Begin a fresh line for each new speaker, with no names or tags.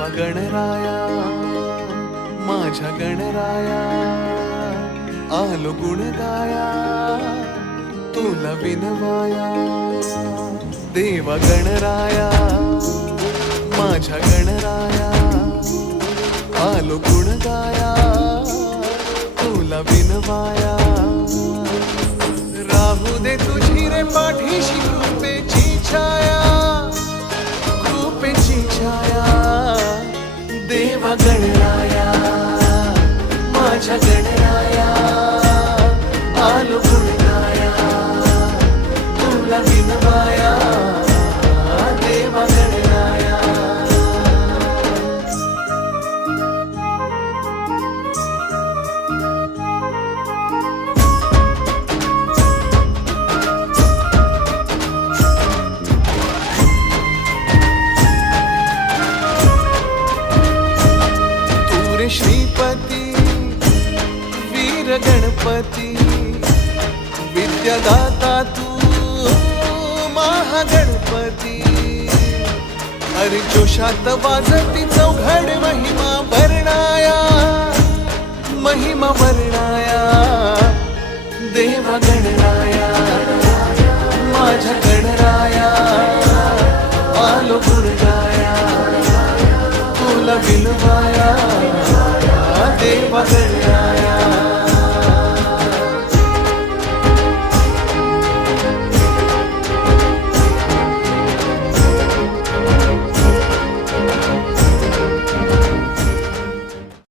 देवा गणराया, माझ्या गणराया, आलो गुण गाया तुला विनवाया. देवा गणराया, माझ्या गणराया, आलो गुण गाया तुला विनवाया. श्रीपती वीर गणपती विद्यादाता तू गणपती अरे जोशात वाजती चौघड महिमा वर्णाया. महिमा वर्णाया. देवा गणराया. माझ्या गणराया. आलो गुणगाया तुला विलवाया देवा गणराया.